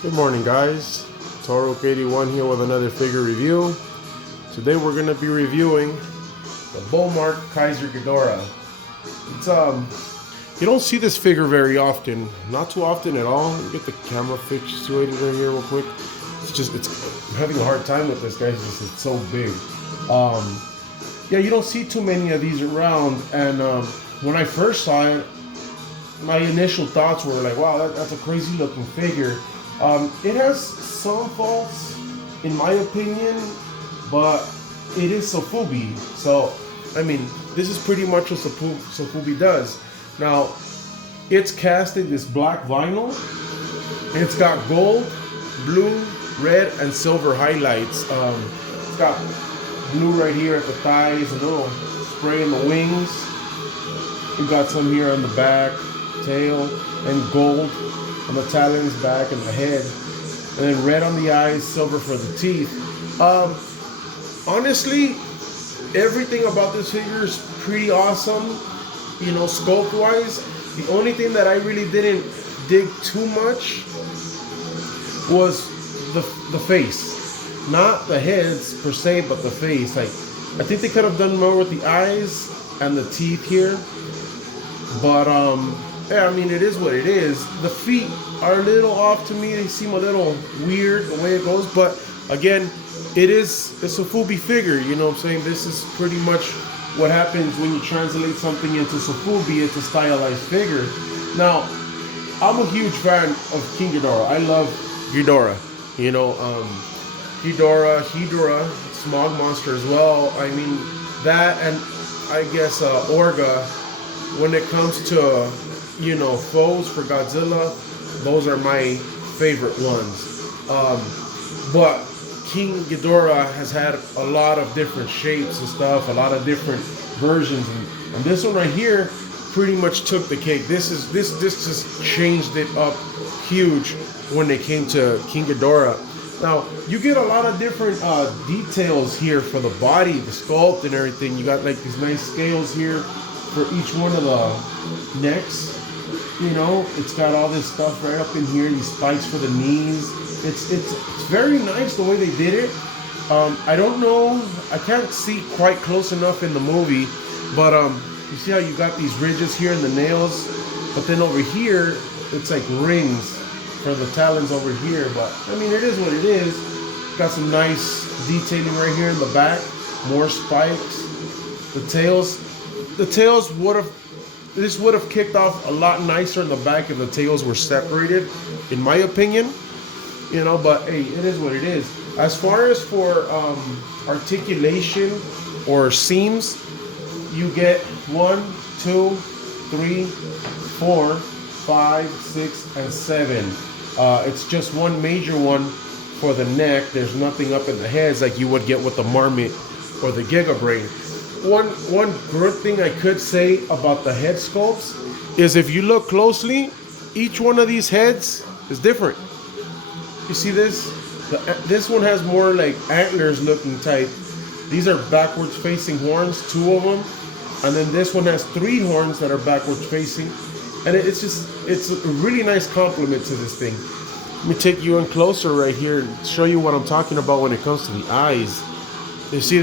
Good morning, guys. Toro81 here with another figure review. Today we're going to be reviewing the Bullmark Kaiser Ghidorah. You don't see this figure very often, not too often at all. Let me get the camera situated right here real quick. I'm having a hard time with this, guys. It's so big. Yeah, you don't see too many of these around. And when I first saw it, my initial thoughts were like, wow, that's a crazy looking figure. It has some faults, in my opinion, but it is sofubi. So, I mean, this is pretty much what sofubi does. Now, it's casted this black vinyl. It's got gold, blue, red, and silver highlights. It's got blue right here at the thighs, a little spray in the wings. We got some here on the back, tail, and gold on the talons, back, and the head, and then red on the eyes, silver for the teeth. Honestly, everything about this figure is pretty awesome. You know, sculpt wise, the only thing that I really didn't dig too much was the face, not the heads per se, but the face. Like, I think they could have done more with the eyes and the teeth here, but yeah, I mean, it is what it is. The feet are a little off to me. They seem a little weird the way it goes. But again, it's a sofubi figure. You know what I'm saying? This is pretty much what happens when you translate something into sofubi. It's a stylized figure. Now, I'm a huge fan of King Ghidorah. I love Ghidorah. You know, Ghidorah, Smog Monster as well. I mean, that, and I guess Orga. When it comes to, you know, foes for Godzilla, those are my favorite ones. But King Ghidorah has had a lot of different shapes and stuff, a lot of different versions, and this one right here pretty much took the cake. This just changed it up huge when they came to King Ghidorah. Now, you get a lot of different details here for the body, the sculpt, and everything. You got like these nice scales here for each one of the necks. You know, it's got all this stuff right up in here, these spikes for the knees. It's very nice the way they did it. I don't know, I can't see quite close enough in the movie, but you see how you got these ridges here in the nails, but then over here it's like rings for the talons over here. But I mean, it is what it is. Got some nice detailing right here in the back, more spikes. The tails would have kicked off a lot nicer in the back if the tails were separated, in my opinion. You know, but hey, it is what it is. As far as for articulation or seams, you get 1, 2, 3, 4, 5, 6, and 7. It's just one major one for the neck. There's nothing up in the heads like you would get with the Marmot or the Giga Brain. One good thing I could say about the head sculpts is if you look closely, each one of these heads is different. You see this? This one has more like antlers looking type. These are backwards facing horns, 2 of them. And then this one has 3 horns that are backwards facing. And it's a really nice compliment to this thing. Let me take you in closer right here and show you what I'm talking about when it comes to the eyes. You see,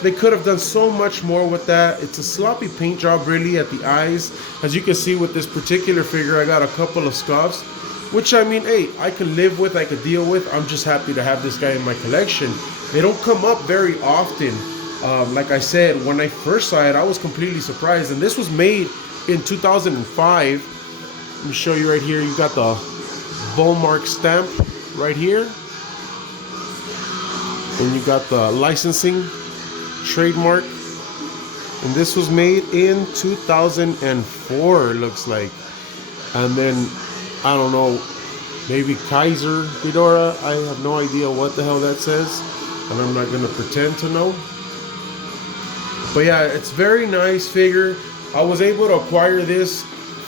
they could have done so much more with that. It's a sloppy paint job really at the eyes. As you can see with this particular figure, I got a couple of scuffs, which I mean, hey, I can live with, I could deal with. I'm just happy to have this guy in my collection. They don't come up very often. Like I said, when I first saw it, I was completely surprised. And this was made in 2005. Let me show you right here. You got the Bullmark stamp right here. And you got the licensing trademark, and this was made in 2004, it looks like. And then I don't know, maybe Kaiser Ghidorah, I have no idea what the hell that says, and I'm not gonna pretend to know. But yeah, it's very nice figure. I was able to acquire this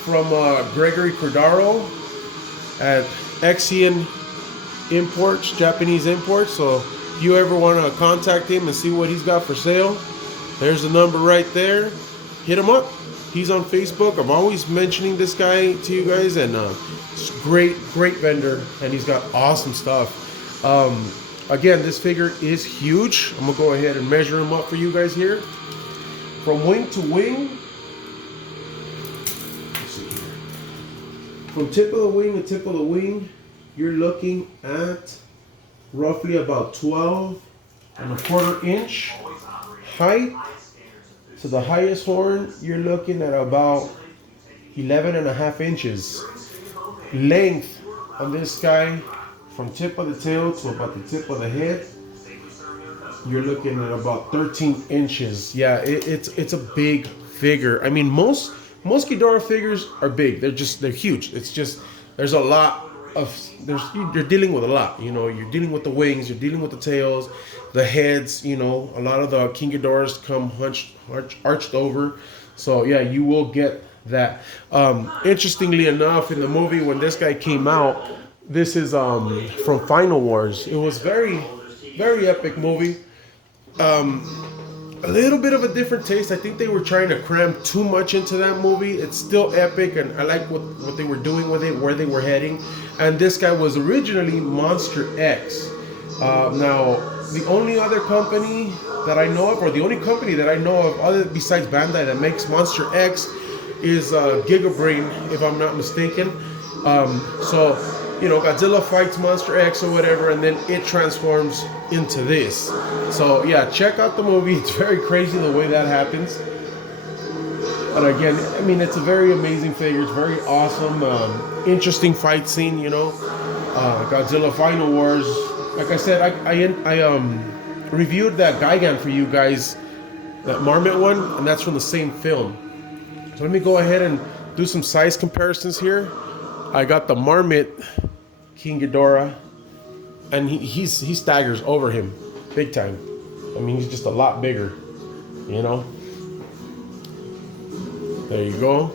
from Gregory Cordaro at Exian Imports, Japanese Imports. So if you ever want to contact him and see what he's got for sale, there's the number right there. Hit him up. He's on Facebook. I'm always mentioning this guy to you guys, and Great vendor, and he's got awesome stuff. Again, this figure is huge. I'm gonna go ahead and measure him up for you guys here. From wing to wing, let's see here. From tip of the wing to tip of the wing, you're looking at roughly about 12.25 inch height. To the highest horn, you're looking at about 11.5 inches. Length on this guy, from tip of the tail to about the tip of the head, you're looking at about 13 inches. Yeah, it's a big figure. I mean, most Ghidorah figures are big. They're huge. It's just there's a lot of you're dealing with a lot. You know, you're dealing with the wings, you're dealing with the tails, the heads. You know, a lot of the King Ghidorahs come arched over. So yeah, you will get that. Interestingly enough, in the movie when this guy came out, this is from Final Wars. It was very epic movie. A little bit of a different taste. I think they were trying to cram too much into that movie. It's still epic, and I like what they were doing with it, where they were heading. And this guy was originally Monster X. Now, the only other company that I know of, or the only company that I know of other besides Bandai that makes Monster X is Gigabrain, if I'm not mistaken. So, you know, Godzilla fights Monster X or whatever, and then it transforms into this. So yeah, check out the movie. It's very crazy the way that happens. And again, I mean, it's a very amazing figure. It's very awesome, interesting fight scene. You know, Godzilla Final Wars. Like I said, I reviewed that Gigan for you guys, that Marmot one, and that's from the same film. So let me go ahead and do some size comparisons here. I got the Marmot King Ghidorah, and he staggers over him big time. I mean, he's just a lot bigger, you know. There you go.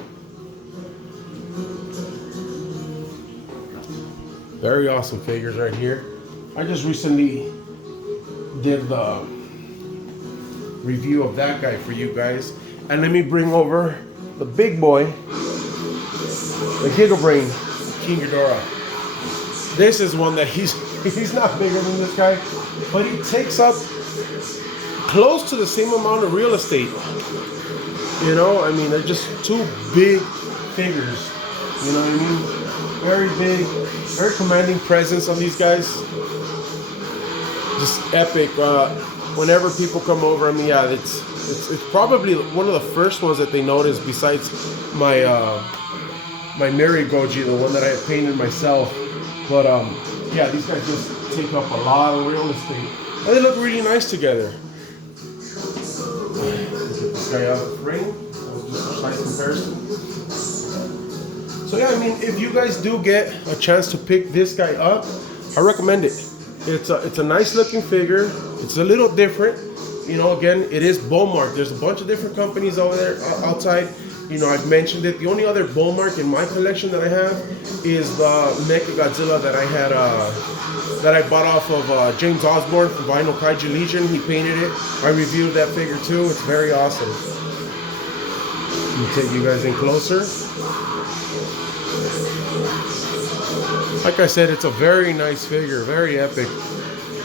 Very awesome figures right here. I just recently did the review of that guy for you guys. And let me bring over the big boy, the Gigabrain King Ghidorah. This is one that he's not bigger than this guy, but he takes up close to the same amount of real estate. You know, I mean, they're just two big figures. You know what I mean? Very big, very commanding presence on these guys. Just epic. Whenever people come over, I mean, yeah, it's probably one of the first ones that they notice besides my my Mary Goji, the one that I painted myself. But yeah, these guys just take up a lot of real estate, and they look really nice together. Get this guy out of the frame. That was just a size comparison. So yeah, I mean, if you guys do get a chance to pick this guy up, I recommend it. It's a nice looking figure. It's a little different. You know, again, it is Bullmark. There's a bunch of different companies over there outside. You know, I've mentioned it. The only other Bullmark in my collection that I have is the Mecha Godzilla that I had, that I bought off of James Osborne from Vinyl Kaiju Legion. He painted it. I reviewed that figure too. It's very awesome. Let me take you guys in closer. Like I said, it's a very nice figure, very epic.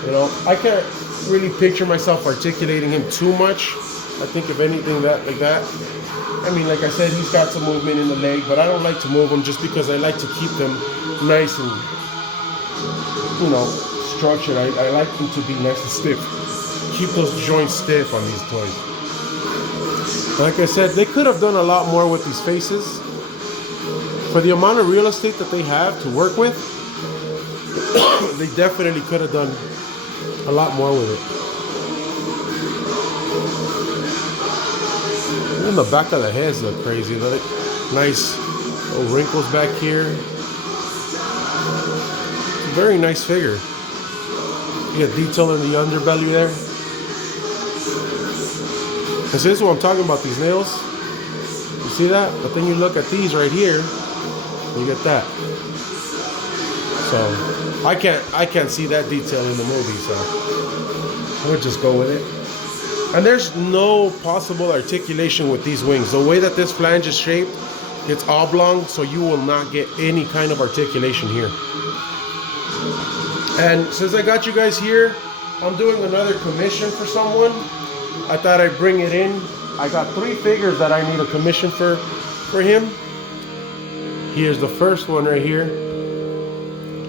You know, I can't really picture myself articulating him too much. I think if anything like that. I mean, like I said, he's got some movement in the leg, but I don't like to move them just because I like to keep them nice and, you know, structured. I like them to be nice and stiff. Keep those joints stiff on these toys. Like I said, they could have done a lot more with these faces. For the amount of real estate that they have to work with, they definitely could have done a lot more with it. Even the back of the heads look crazy. Look, nice little wrinkles back here. Very nice figure. You got detail in the underbelly there. This is what I'm talking about, these nails. You see that? But then you look at these right here, you get that. So I can't see that detail in the movie, so we'll just go with it. And there's no possible articulation with these wings. The way that this flange is shaped, It's oblong, so you will not get any kind of articulation here. And since I got you guys here, I'm doing another commission for someone. I thought I'd bring it in. I got 3 figures that I need a commission for him. Here's the first one right here.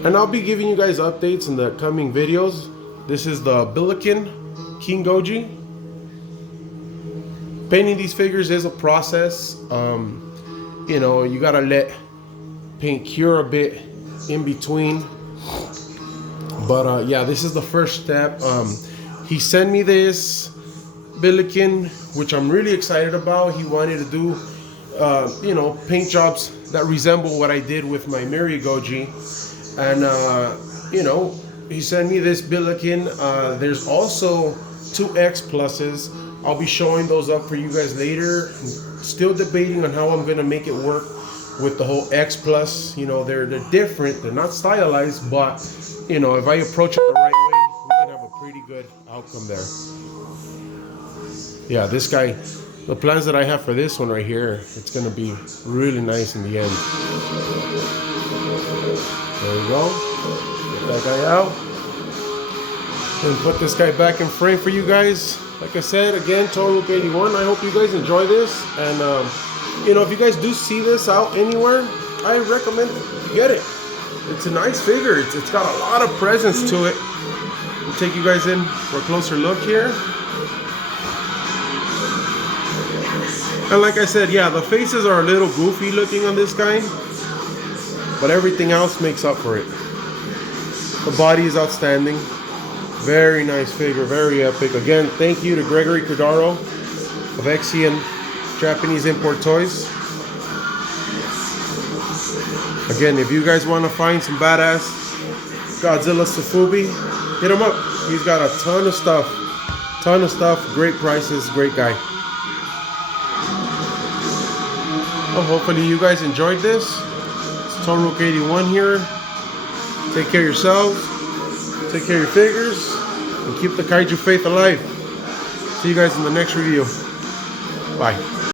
And I'll be giving you guys updates in the coming videos. This is the Billiken King Goji. Painting these figures is a process. You know, you gotta let paint cure a bit in between. But yeah, this is the first step. He sent me this Billiken, which I'm really excited about. He wanted to do, you know, paint jobs that resemble what I did with my Miri Goji. And, you know, he sent me this Billiken. There's also 2 X pluses. I'll be showing those up for you guys later. I'm still debating on how I'm gonna make it work with the whole X plus. You know, they're different. They're not stylized, but you know, if I approach it the right way, we can have a pretty good outcome there. Yeah, this guy, the plans that I have for this one right here, it's gonna be really nice in the end. There we go. Get that guy out. And put this guy back in frame for you guys. Like I said, again, Total Look 81. I hope you guys enjoy this. And, you know, if you guys do see this out anywhere, I recommend get it. It's a nice figure. It's got a lot of presence to it. I'll take you guys in for a closer look here. And like I said, yeah, the faces are a little goofy looking on this guy, but everything else makes up for it. The body is outstanding. Very nice figure, very epic. Again, thank you to Gregory Ghidorah of Exian Japanese Import Toys. Again, if you guys want to find some badass Godzilla sofubi, hit him up. He's got a ton of stuff, great prices, great guy. Well, hopefully you guys enjoyed this. It's Total Look 81 here. Take care of yourselves. Take care of your figures, and keep the kaiju faith alive. See you guys in the next review. Bye.